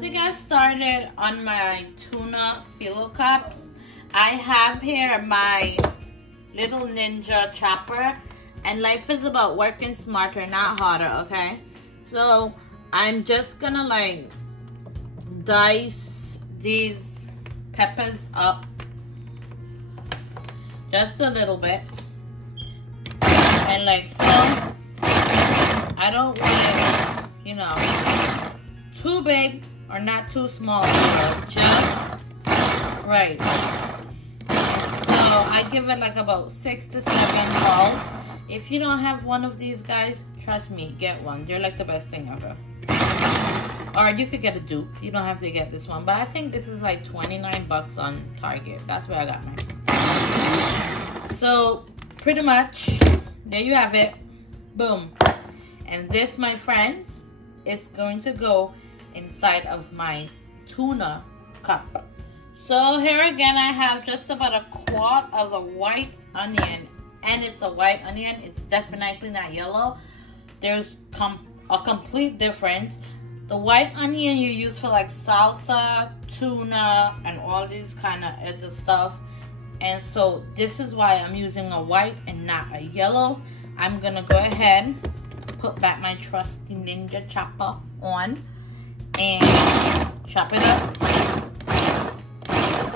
to get started on my tuna phyllo cups, I have here my little ninja chopper, and life is about working smarter, not harder, okay? So I'm just gonna like dice these peppers up just a little bit, and like so. I don't want it, you know, too big or not too small, so just right. So I give it like about 6 to 7 balls. If you don't have one of these guys, trust me, get one. They're like the best thing ever. Or you could get a dupe. You don't have to get this one, but I think this is like 29 bucks on Target. That's where I got mine. So pretty much, there you have it. Boom. And this, my friends, is going to go inside of my tuna cup. So here again, I have just about a quart of a white onion. And it's a white onion. It's definitely not yellow. There's a complete difference. The white onion you use for like salsa, tuna, and all these kind of other stuff. And so this is why I'm using a white and not a yellow. I'm going to go ahead, put back my trusty ninja chopper on and chop it up.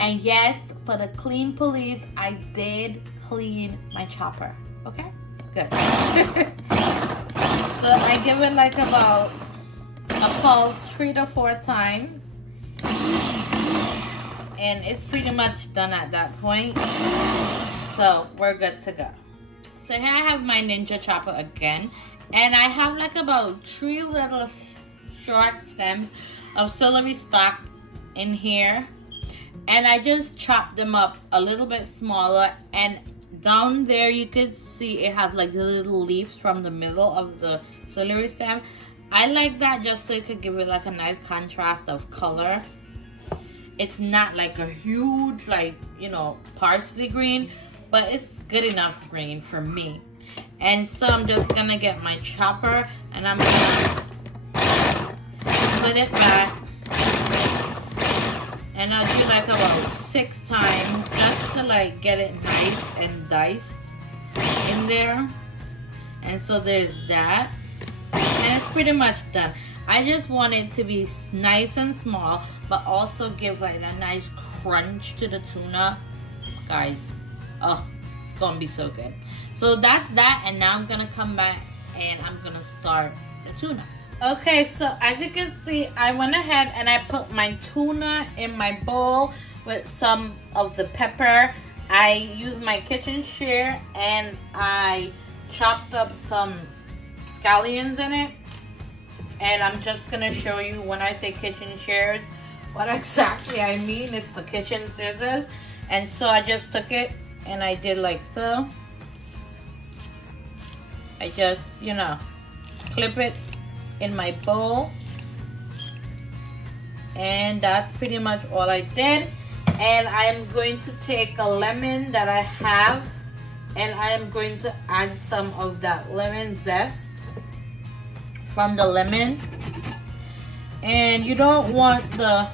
And yes, for the clean police, I did clean my chopper. Okay, good. So I give it like about a pulse 3 to 4 times, and it's pretty much done at that point. So we're good to go. So here I have my ninja chopper again. And I have like about 3 little short stems of celery stalk in here. And I just chopped them up a little bit smaller. And down there you can see it has like the little leaves from the middle of the celery stem. I like that just so it could give it like a nice contrast of color. It's not like a huge, like, you know, parsley green, but it's good enough green for me. And so I'm just gonna get my chopper and I'm gonna put it back, and I'll do like about 6 times just to like get it nice and diced in there. And so there's that, and it's pretty much done. I just want it to be nice and small, but also give like a nice crunch to the tuna, guys. Oh, it's gonna be so good. So that's that, and now I'm gonna come back and I'm gonna start the tuna. Okay, so as you can see, I went ahead and I put my tuna in my bowl with some of the pepper. I used my kitchen shear and I chopped up some scallions in it. And I'm just gonna show you when I say kitchen shears, what exactly I mean. It's the kitchen scissors. And so I just took it and I did like so. I just, you know, clip it in my bowl. And that's pretty much all I did. And I am going to take a lemon that I have, and I am going to add some of that lemon zest from the lemon. And you don't want the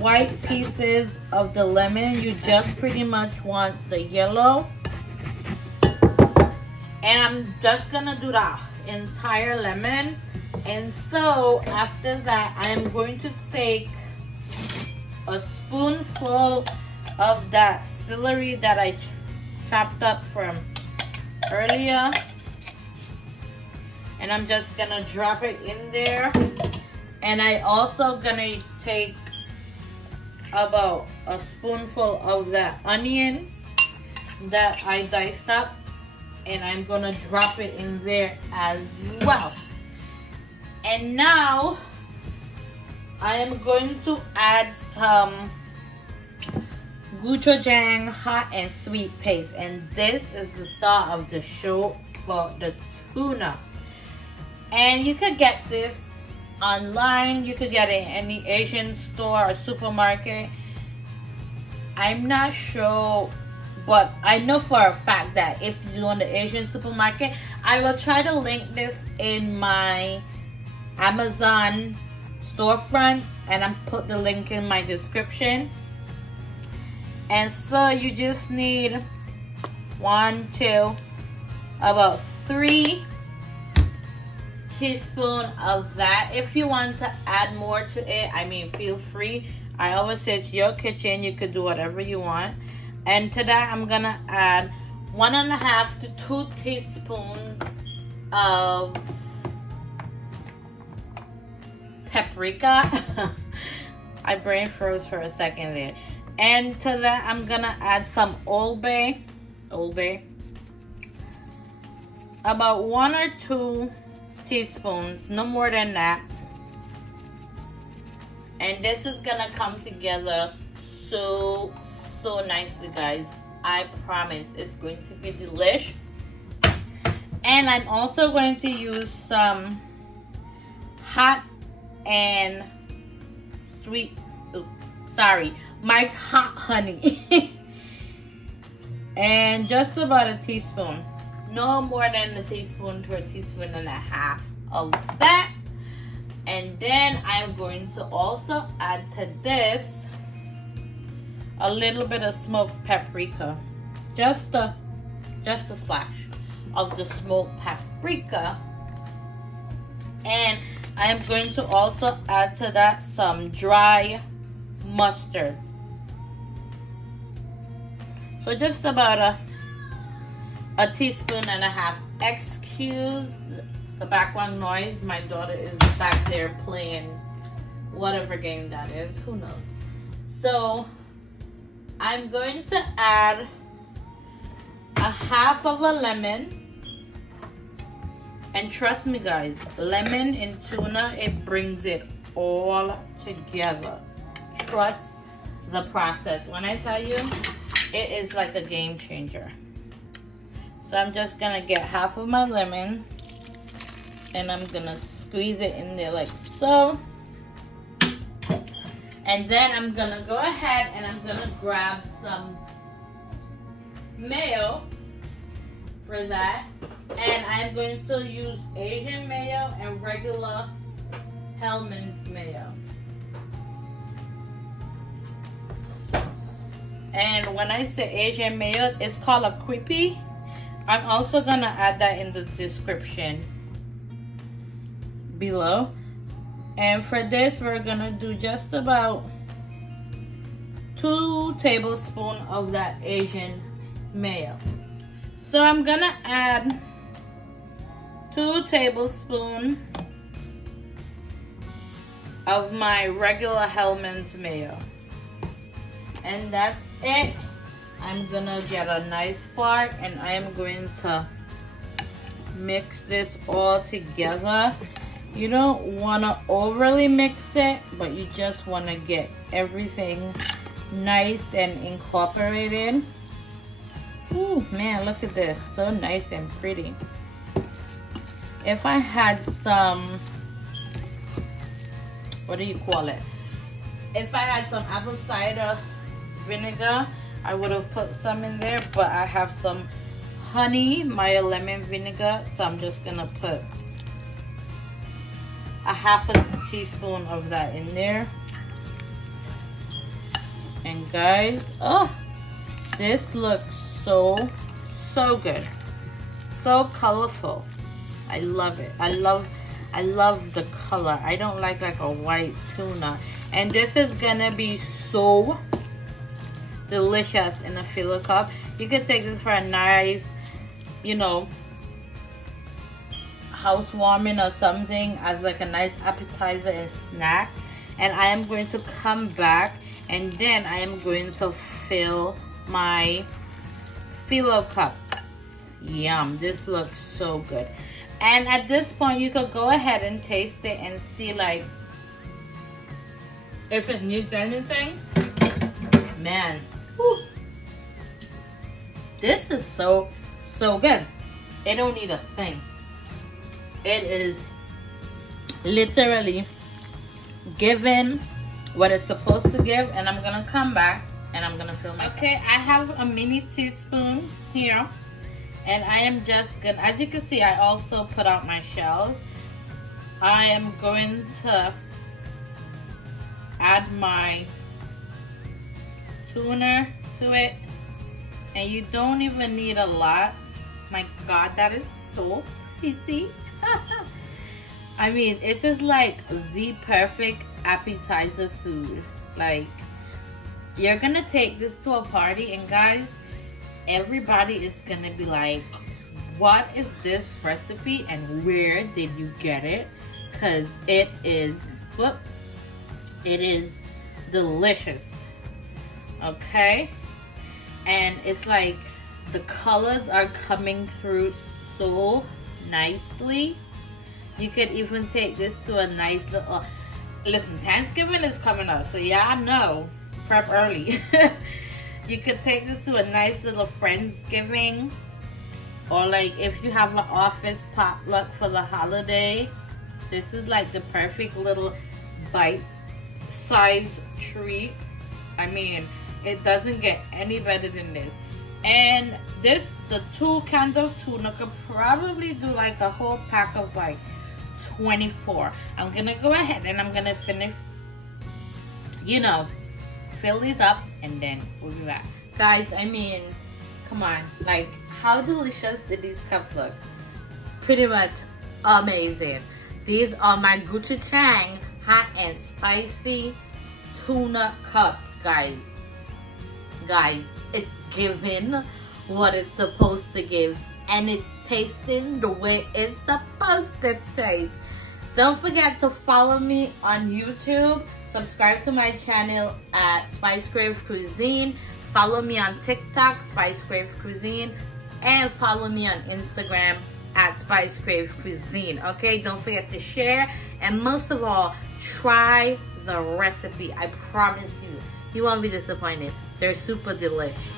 white pieces of the lemon. You just pretty much want the yellow. And I'm just gonna do the entire lemon. And so after that, I am going to take a spoonful of that celery that I chopped up from earlier. And I'm just gonna drop it in there. And I also gonna take about a spoonful of that onion that I diced up, and I'm gonna drop it in there as well. And now I am going to add some gochujang hot and sweet paste, and this is the star of the show for the tuna. And you could get this online, you could get it in any Asian store or supermarket. I'm not sure, but I know for a fact that if you go in the Asian supermarket, I will try to link this in my Amazon storefront, and I'm put the link in my description. And so you just need 1, 2, about 3 teaspoons of that. If you want to add more to it, I mean, feel free. I always say it's your kitchen, you could do whatever you want. And to that, I'm gonna add 1.5 to 2 teaspoons of paprika. I brain froze for a second there. And to that, I'm gonna add some Old Bay, about 1 or 2 teaspoons, no more than that. And this is gonna come together so nicely, guys. I promise it's going to be delish. And I'm also going to use some hot and sweet, Mike's hot honey. And just about a teaspoon, no more than a teaspoon to a teaspoon and a half of that. And then I'm going to also add to this a little bit of smoked paprika, just a splash of the smoked paprika. And I am going to also add to that some dry mustard. So just about a teaspoon and a half. Excuse the background noise. My daughter is back there playing whatever game that is. Who knows? So I'm going to add a half of a lemon. And trust me, guys, lemon in tuna, it brings it all together. Trust the process. When I tell you, it is like a game changer. So I'm just gonna get half of my lemon and I'm gonna squeeze it in there like so. And then I'm gonna go ahead and I'm gonna grab some mayo for that. And I'm going to use Asian mayo and regular hellmans mayo. And when I say Asian mayo, it's called a quippy. I'm also gonna add that in the description below. And for this, we're gonna do just about 2 tablespoons of that Asian mayo. So I'm gonna add 2 tablespoons of my regular hellmans mayo. And that's it. I'm gonna get a nice fork and I am going to mix this all together. You don't want to overly mix it, but you just want to get everything nice and incorporated. Ooh, man, look at this. So nice and pretty. If I had some, what do you call it? If I had some apple cider vinegar, I would have put some in there, but I have some honey, Myer lemon vinegar, so I'm just gonna put a half a teaspoon of that in there. And guys, oh, this looks so good, so colorful. I love it. I love the color. I don't like a white tuna. And this is gonna be so delicious in a phyllo cup. You could take this for a nice, you know, housewarming or something as like a nice appetizer and snack. And I am going to come back and then I am going to fill my phyllo cups. Yum, this looks so good. And at this point you could go ahead and taste it and see like if it needs anything. Man, whew. This is so good. It don't need a thing. It is literally giving what it's supposed to give. And I'm gonna come back and I'm gonna fill my cup. I have a mini teaspoon here. And I am just gonna, as you can see, I also put out my shells. I am going to add my tuna to it. And you don't even need a lot. My God, that is so pretty. I mean, it is like the perfect appetizer food. Like, you're gonna take this to a party, and guys, everybody is gonna be like, what is this recipe and where did you get it? Because it is, whoop, it is delicious. Okay? And it's like the colors are coming through so nicely. You could even take this to a nice little, listen, Thanksgiving is coming up, so yeah, I know, prep early. You could take this to a nice little Friendsgiving, or like if you have an office potluck for the holiday. This is like the perfect little bite-sized treat. I mean, it doesn't get any better than this. And this, the 2 cans of tuna could probably do like a whole pack of like 24. I'm gonna go ahead and I'm gonna finish, you know, fill these up, and then we'll be back. Guys, I mean, come on, like, how delicious did these cups look? Pretty much amazing. These are my Gochujang hot and spicy tuna cups, guys. Guys, it's giving what it's supposed to give, and it's tasting the way it's supposed to taste. Don't forget to follow me on YouTube. Subscribe to my channel at Spice Crave Cuisine. Follow me on TikTok, Spice Crave Cuisine. And follow me on Instagram at Spice Crave Cuisine. Okay, don't forget to share. And most of all, try the recipe. I promise you, you won't be disappointed. They're super delish.